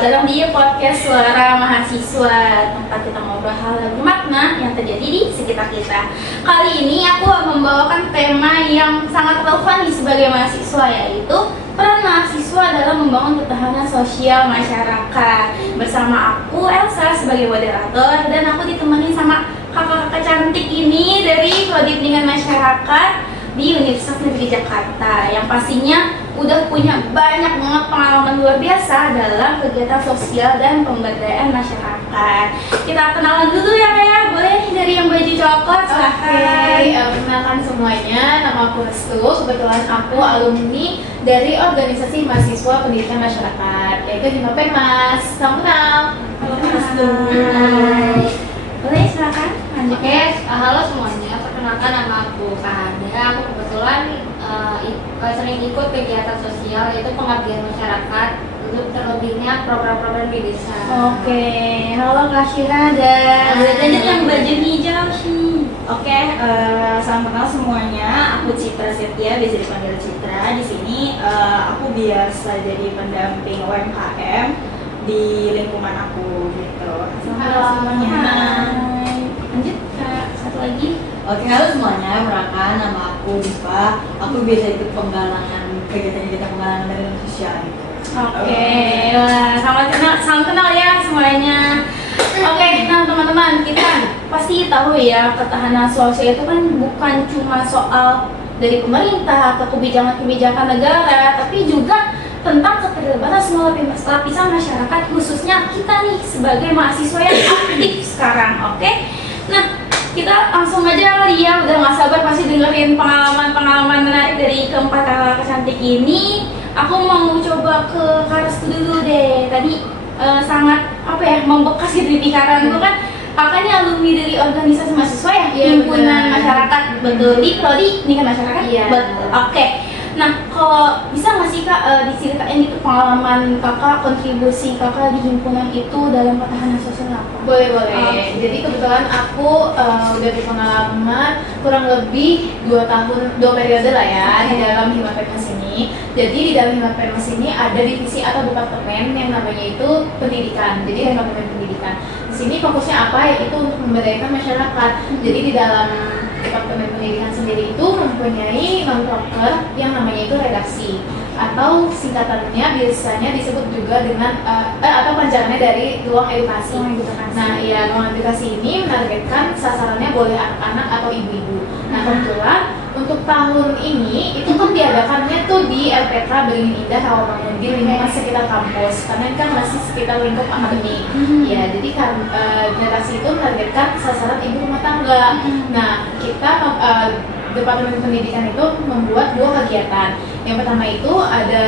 selamat datang di podcast Suara Mahasiswa, tempat kita ngobrol hal yang bermakna yang terjadi di sekitar kita. Kali ini aku membawakan tema yang sangat relevan nih sebagai mahasiswa, yaitu peran mahasiswa dalam membangun ketahanan sosial masyarakat. Bersama aku Elsa sebagai moderator, dan aku ditemani sama kakak-kakak cantik ini dari Prodi Pendidikan Masyarakat di Universitas Negeri Jakarta, yang pastinya udah punya banyak banget pengalaman luar biasa dalam kegiatan sosial dan pemberdayaan masyarakat. Kita kenalan dulu ya, kayak boleh dari yang baju coklat, silahkan. Perkenalkan semuanya, nama aku Restu. Kebetulan aku alumni dari organisasi mahasiswa pendidikan masyarakat, yaitu Himapenmas. Salam kenal. Halo Restu. Hai. Boleh silahkan lanjut. Oke, halo semuanya. Perkenalkan nama aku Kahada. Aku kebetulan sering ikut kegiatan sosial, yaitu pengabdian masyarakat, untuk terlebihnya program-program di desa. Oke, halo Kak Syirada. Boleh lanjut yang baju hijau sih. Oke, salam kenal semuanya. Aku Citra Setia, biasa dipanggil Citra. Di sini aku biasa jadi pendamping UMKM di lingkungan aku gitu. Halo semuanya. Hai. Lanjut Kak, satu lagi. Oke, halo semuanya, perkenalkan nama aku Diva. Aku biasa ikut kegiatan penggalangan dari sosial gitu. Oke, wah, salam kenal ya semuanya. Oke, nah teman-teman, kita pasti tahu ya, ketahanan sosial itu kan bukan cuma soal dari pemerintah ke kebijakan-kebijakan negara, tapi juga tentang keterlibatan semua lapisan masyarakat, khususnya kita nih sebagai mahasiswa yang aktif sekarang. Oke, nah kita langsung aja kali ya, udah gak sabar pasti dengerin pengalaman menarik dari keempat kakak cantik ini. Aku mau coba ke Kak Restu dulu deh. Tadi sangat membekas gitu di pikiranku kan. Kakak ini alumni dari organisasi mahasiswa ya, Iya, himpunan benar. masyarakat, betul, di Prodi Pendidikan Masyarakat. Iya. Betul. Oke. Nah, kalau bisa nggak sih Kak diceritain gitu pengalaman Kakak, kontribusi Kakak di himpunan itu dalam ketahanan sosial apa? Boleh. Oke. Jadi kebetulan aku udah berpengalaman kurang lebih 2 periode lah ya di dalam Himapenmas ini. Jadi di dalam Himapenmas ini ada divisi atau departemen yang namanya itu pendidikan. Jadi departemen pendidikan. Di sini fokusnya apa? Yaitu untuk memberdayakan masyarakat. Jadi di dalam Departemen Pendidikan sendiri itu mempunyai non-proker yang namanya itu redaksi, atau singkatannya biasanya disebut juga dengan atau panjangannya dari ruang edukasi. Nah, ya, ruang edukasi ini menargetkan sasarannya boleh anak-anak atau ibu-ibu. Nah, kebetulan untuk tahun ini itu kan diadakannya tuh di LPK Beringin Indah Rawamangun, di lingkungan sekitar kampus, karena ini kan masih sekitar lingkup akademik. Ya, jadi kan redaksi itu menargetkan sasaran ibu rumah tangga. Nah, kita Departemen Pendidikan itu membuat 2 kegiatan. Yang pertama itu ada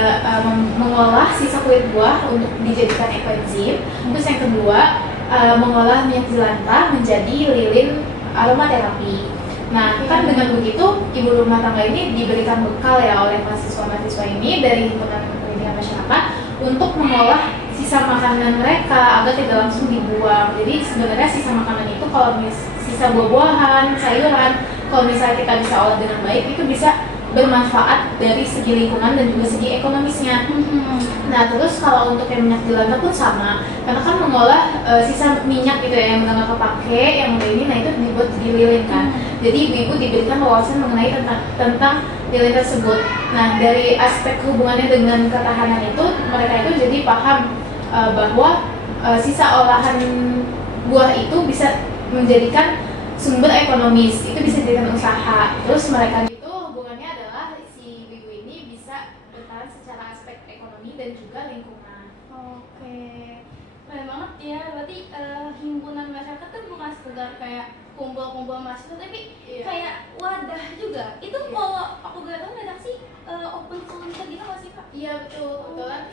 mengolah sisa kulit buah untuk dijadikan ekoenzim. Terus yang kedua mengolah minyak jelantah menjadi lilin aromaterapi. Nah, kan dengan begitu ibu rumah tangga ini diberikan bekal ya oleh mahasiswa-mahasiswa ini dari himpunan pendidikan masyarakat untuk mengolah sisa makanan mereka agar tidak langsung dibuang. Jadi sebenarnya sisa makanan itu sisa buah-buahan, sayuran, kalau misalnya kita bisa olah dengan baik, itu bisa bermanfaat dari segi lingkungan dan juga segi ekonomisnya. Nah, terus kalau untuk yang minyak jelantah pun sama, karena kan mengolah sisa minyak gitu ya yang udah nggak kepake, yang udah ini, nah itu dibuat jadi lilin kan. Jadi ibu-ibu diberikan wawasan mengenai tentang lilin tersebut. Nah, dari aspek hubungannya dengan ketahanan itu, mereka itu jadi paham bahwa sisa olahan buah itu bisa menjadikan sumber ekonomis, itu bisa dijadikan usaha. Terus mereka itu hubungannya adalah si ibu ini bisa bertahan secara aspek ekonomi dan juga lingkungan. Oke, keren banget ya. Berarti himpunan masyarakat tuh bukan sekedar kayak kumpul-kumpul mahasiswa, tapi kayak wadah juga. Itu kalau aku gak tahu redaksi open volunteer gitu nggak sih Kak? Iya betul, kebetulan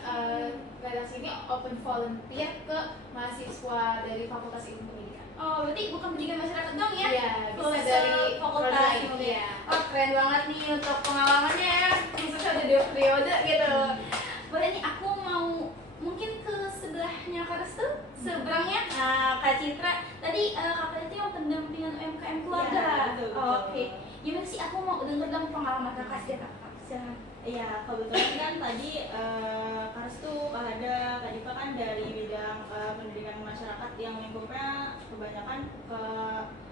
redaksi ini open volunteer ke mahasiswa dari Fakultas Ilmu Pendidikan. Oh, berarti bukan pendidikan masyarakat dong ya? Iya, bisa Lulus dari fakultas prodi, ilmu. iya. Oh, keren banget nih untuk pengalamannya ya. Khususnya ada 2 periode gitu. Boleh nih, aku mau mungkin ke sebelahnya Kak Restu, seberangnya Kak Citra. Tadi kakak itu yang pendampingan UMKM keluarga. Iya, betul. Oke. Gimana sih, aku mau denger dong pengalaman kakak sih, Kak. Silakan. Iya, kebetulan kan tadi Karstu, Kak Hada, Kak Diva kan dari bidang pendidikan masyarakat yang lingkupnya kebanyakan ke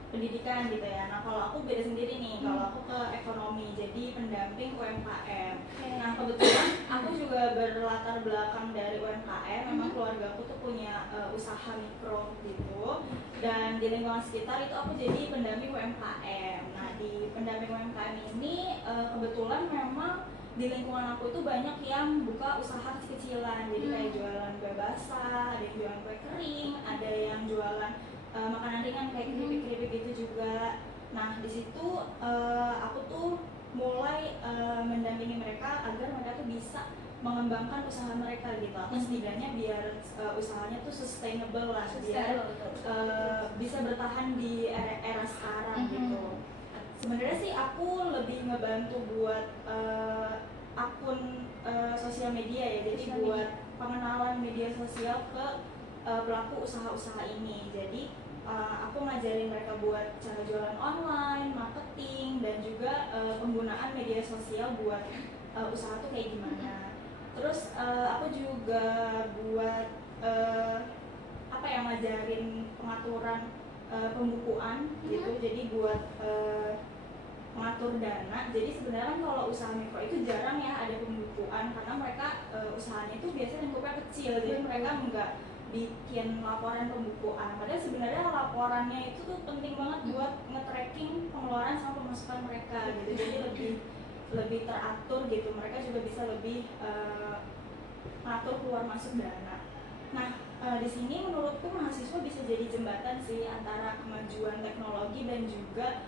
pendidikan gitu ya. Nah kalau aku beda sendiri nih, kalau aku ke ekonomi, jadi pendamping UMKM. Nah kebetulan aku juga berlatar belakang dari UMKM, memang keluarga aku tuh punya usaha mikro gitu. Dan di lingkungan sekitar itu aku jadi pendamping UMKM. Nah di pendamping UMKM ini kebetulan memang di lingkungan aku itu banyak yang buka usaha kecil-kecilan, jadi kayak jualan kue basah, ada yang jualan kue kering, ada yang jualan makanan ringan kayak keripik-keripik gitu juga. Nah di situ aku tuh mulai mendampingi mereka agar mereka tuh bisa mengembangkan usaha mereka gitu, atau setidaknya biar usahanya tuh sustainable lah, biar bisa bertahan di era sekarang gitu. Sebenarnya sih aku lebih ngebantu buat akun sosial media ya, jadi buat pengenalan media sosial ke pelaku usaha-usaha ini. Jadi aku ngajarin mereka buat cara jualan online, marketing, dan juga penggunaan media sosial buat usaha tuh kayak gimana. Terus aku juga buat apa ya, ngajarin pengaturan pembukuan gitu, jadi buat mengatur dana. Jadi sebenarnya kan kalau usaha mikro itu jarang ya ada pembukuan, karena mereka usahanya itu biasanya lingkupnya kecil, jadi mereka nggak bikin laporan pembukuan. Padahal sebenarnya laporannya itu tuh penting banget buat nge-tracking pengeluaran sama pemasukan mereka gitu, jadi lebih teratur gitu. Mereka juga bisa lebih mengatur keluar masuk dana. Nah di sini menurutku mahasiswa bisa jadi jembatan sih antara kemajuan teknologi dan juga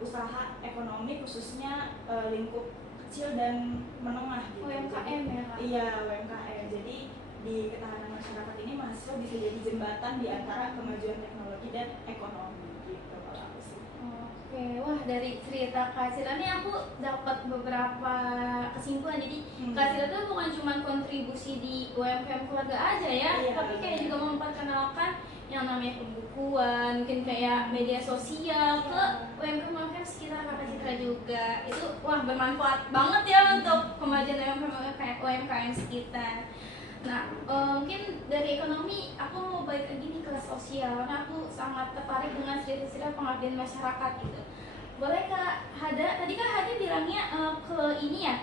usaha ekonomi, khususnya lingkup kecil dan menengah gitu. UMKM ya Kak? Iya, UMKM. Jadi di ketahanan masyarakat ini mahasiswa bisa jadi jembatan di antara kemajuan teknologi dan ekonomi gitu kalau aku sih. Oke, wah dari cerita Kak Cira nih aku dapat beberapa kesimpulan. Jadi Kak Cira tuh bukan cuma kontribusi di UMKM keluarga aja ya, Iya, tapi kayak juga memperkenalkan yang namanya pembukuan, mungkin kayak media sosial ke UMKM sekitar Kak Citra juga. Itu wah bermanfaat banget ya untuk kemajuan UMKM sekitar. Nah, mungkin dari ekonomi aku mau balik lagi nih ke sosial, karena aku sangat tertarik dengan cerita-cerita pengabdian masyarakat gitu. Boleh Kak Hada, tadi Kak Hada bilangnya ke ini ya,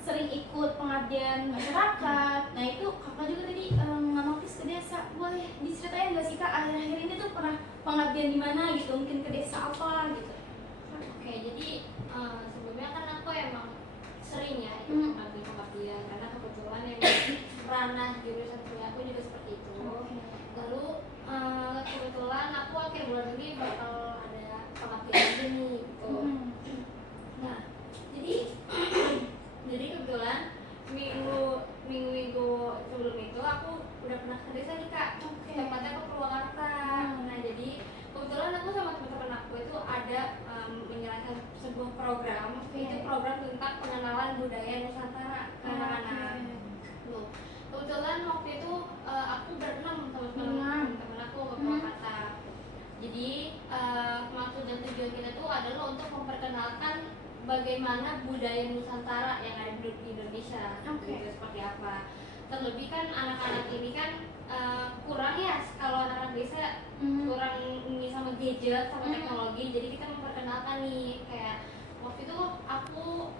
sering ikut pengabdian masyarakat. Nah itu Kakak juga tadi notis ke desa. Boleh diceritain nggak sih Kak, akhir-akhir ini tuh pernah pengabdian di mana gitu, mungkin ke desa apa gitu? Oke, jadi sebelumnya kan aku emang sering ya ikut pengabdian karena kebetulan yang ranah jurusan kuliah aku juga seperti itu. Lalu kebetulan aku akhir bulan ini bakal ada pengabdian lagi nih gitu. Nah, jadi kebetulan minggu sebelum itu aku udah pernah ke desa nih Kak. Tempatnya ke Purwakarta. Nah jadi kebetulan aku sama teman-teman aku itu ada menjalankan sebuah program, itu program tentang pengenalan budaya Nusantara ke anak-anak. Tuh, kebetulan waktu itu aku berenam teman-teman aku ke Purwakarta. Jadi maksud dan tujuan kita tuh adalah untuk memperkenalkan bagaimana budaya Nusantara yang ada di Indonesia, gitu, seperti apa. Terlebih kan anak-anak ini kan kurang ya, kalau anak-anak desa kurang ini sama gadget, sama teknologi. Jadi kita memperkenalkan nih, kayak waktu itu aku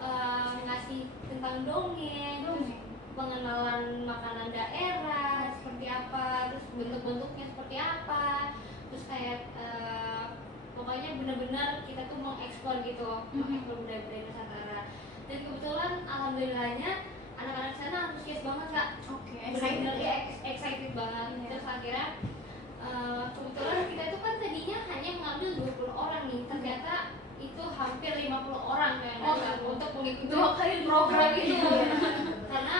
ngasih tentang dongeng, terus pengenalan makanan daerah seperti apa, terus bentuk-bentuknya seperti apa, terus kayak pokoknya benar-benar kita tuh mengeksplor gitu, mengeksplor budaya-budaya Nusantara. Dan kebetulan alhamdulillahnya anak-anak sana antusias banget Kak. Excited banget. Terus akhirnya kebetulan kita itu kan tadinya hanya mengambil 20 orang nih, ternyata itu hampir 50 orang kan untuk mengikuti program itu. Karena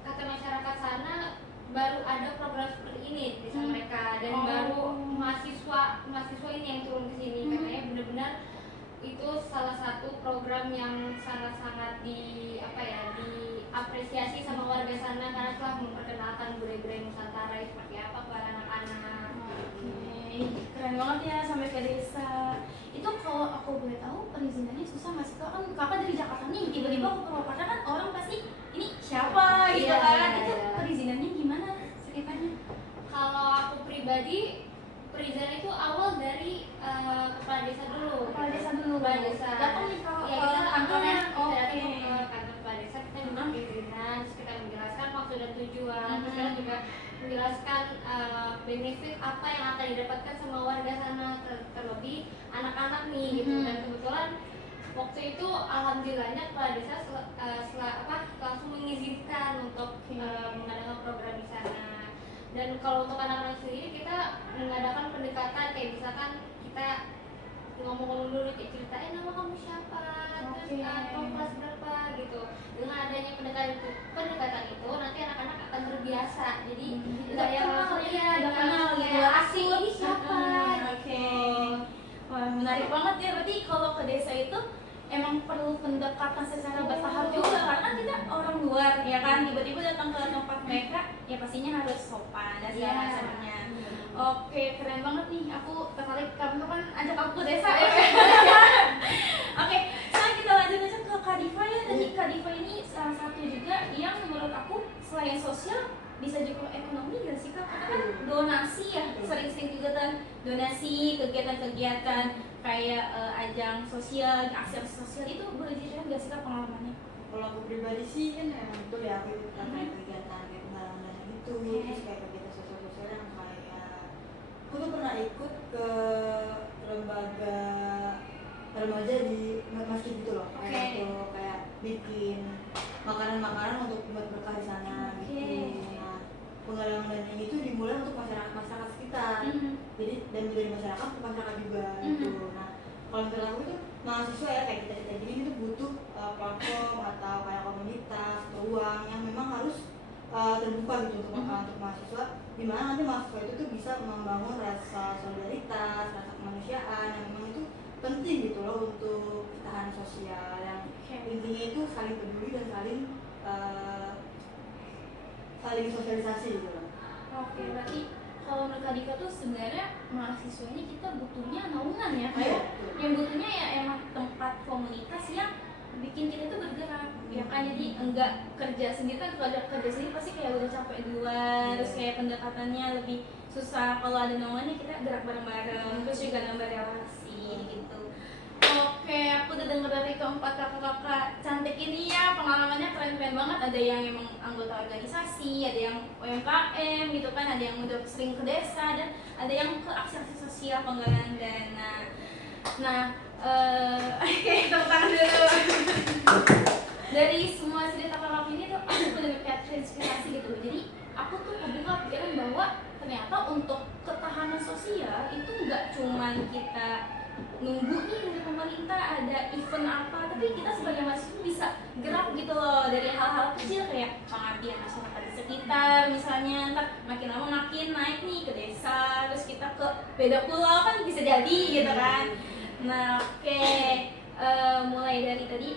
kata masyarakat sana baru ada program seperti ini di desa mereka, dan baru mahasiswa ini yang turun ke sini. Katanya benar-benar itu salah satu program yang sangat-sangat diapresiasi sama warga sana karena telah memperkenalkan budaya-budaya Nusantara seperti apa kepada anak-anak. Keren banget ya sampai ke desa. Itu kalau aku aku boleh tahu perizinannya susah nggak sih kak? Kan kakak dari Jakarta nih, tiba-tiba ke Purwakarta kan orang pasti ini siapa gitu Iya, kan? iya, Itu iya. perizinannya gimana ceritanya? Kalau aku pribadi, perizinan itu awal dari kepala desa dulu. Kepala desa dulu. Kepala desa. Datang nih ke Ya, kita kantornya. kita datang Oke. ke kantor kepala desa, kita minta perizinan, terus kita menjelaskan maksud dan tujuan, terus kita juga menjelaskan benefit apa yang akan didapatkan sama warga sana, terlebih anak-anak nih gitu. Dan kebetulan waktu itu alhamdulillahnya kepala desa langsung mengizinkan untuk mengadakan program di sana. Dan kalau untuk anak-anak sendiri kita mengadakan pendekatan kayak misalkan kita ngomong-ngomong dulu kayak ceritain nama kamu siapa, terus kamu kelas berapa gitu. Dengan adanya pendekatan itu nanti anak-anak akan terbiasa. Jadi nggak yang langsung iya udah kenal gitu. asing ini siapa. Oke. Wah, menarik banget ya. Berarti kalau ke desa itu emang perlu pendekatan secara bertahap juga karena kita orang luar ya kan, tiba-tiba datang ke tempat mereka ya pastinya harus sopan dan segala macamnya. Oke, keren banget nih, aku tertarik. Kamu kan ajak aku ke desa ya. Oke, sekarang kita lanjut aja ke Kak Diva ya. Tadi Kak Diva ini salah satu juga yang menurut aku selain sosial bisa juga ekonomi gak sih Kak? Karena kan donasi ya, sering-sering juga kan donasi, kegiatan-kegiatan kayak ajang sosial, aksi sosial itu boleh diceritain gak sih Kak pengalamannya? Kalau aku pribadi sih kan emang betul ya, aku ikut kayak kegiatan kayak penggalangan dana gitu, terus kayak kegiatan sosial-sosial yang kayak aku tuh pernah ikut ke lembaga remaja di masjid gitu loh, kayak itu kayak bikin makanan-makanan untuk buat berkah di sana gitu. Nah, penggalangan dana ini tuh dimulai untuk masyarakat sekitar, jadi dan dari masyarakat ke masyarakat juga gitu. Nah, kalau menurut aku itu mahasiswa ya kayak kita gini itu butuh platform atau kayak komunitas atau uang yang memang harus terbuka gitu untuk mahasiswa, dimana nanti mahasiswa itu tuh bisa membangun rasa solidaritas, rasa kemanusiaan yang memang itu penting gitu loh untuk ketahanan sosial yang intinya itu saling peduli dan saling sosialisasi gitu loh. Oke, berarti kalau menurut Kak Dika tuh sebenarnya mahasiswanya kita butuhnya naungan ya kayak yang butuhnya ya emang tempat komunitas yang bikin kita tuh bergerak ya kan, jadi enggak kerja sendiri kan. Kalau kerja sendiri pasti kayak udah capek duluan, terus kayak pendekatannya lebih susah. Kalau ada naungannya kita gerak bareng-bareng, terus juga nambah relasi gitu. Oke, aku udah denger dari keempat kakak-kakak cantik ini ya, pengalamannya keren-keren banget. Ada yang emang anggota organisasi, ada yang UMKM gitu kan, ada yang udah sering ke desa, dan ada yang ke aksi-aksi sosial penggalangan dana. Nah, oke, tepuk tangan dulu. Dari semua cerita kakak ini tuh aku bener-bener kayak terinspirasi gitu. Jadi aku tuh kebuka pikiran bahwa ternyata untuk ketahanan sosial itu nggak cuman kita nunggu nih dari pemerintah ada event apa, tapi kita sebagai mahasiswa bisa gerak gitu loh dari hal-hal kecil kayak pengabdian masyarakat di sekitar misalnya. Ntar makin lama makin naik nih ke desa, terus kita ke beda pulau kan bisa jadi gitu kan. Nah oke, mulai dari tadi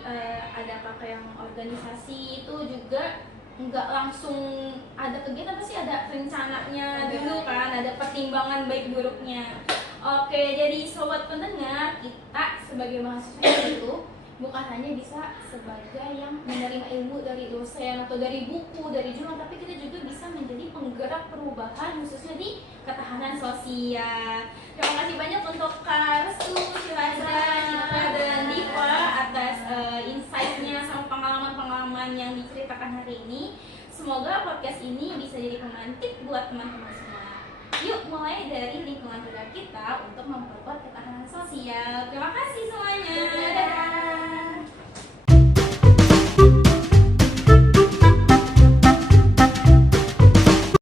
ada kakak yang organisasi itu juga nggak langsung ada kegiatan, pasti ada rencananya dulu kan, ada pertimbangan baik buruknya. Oke, jadi sobat pendengar, kita sebagai mahasiswa itu bukan hanya bisa sebagai yang menerima ilmu dari dosen atau dari buku, dari jurnal, tapi kita juga bisa menjadi penggerak perubahan khususnya di ketahanan sosial. Terima kasih banyak untuk Kak Restu, Syiraza, Citra, dan Diva atas insight-nya sama pengalaman-pengalaman yang diceritakan hari ini. Semoga podcast ini bisa jadi pemantik buat teman-teman semua. Yuk mulai dari lingkungan terdekat kita untuk memperkuat ketahanan sosial. Terima kasih semuanya.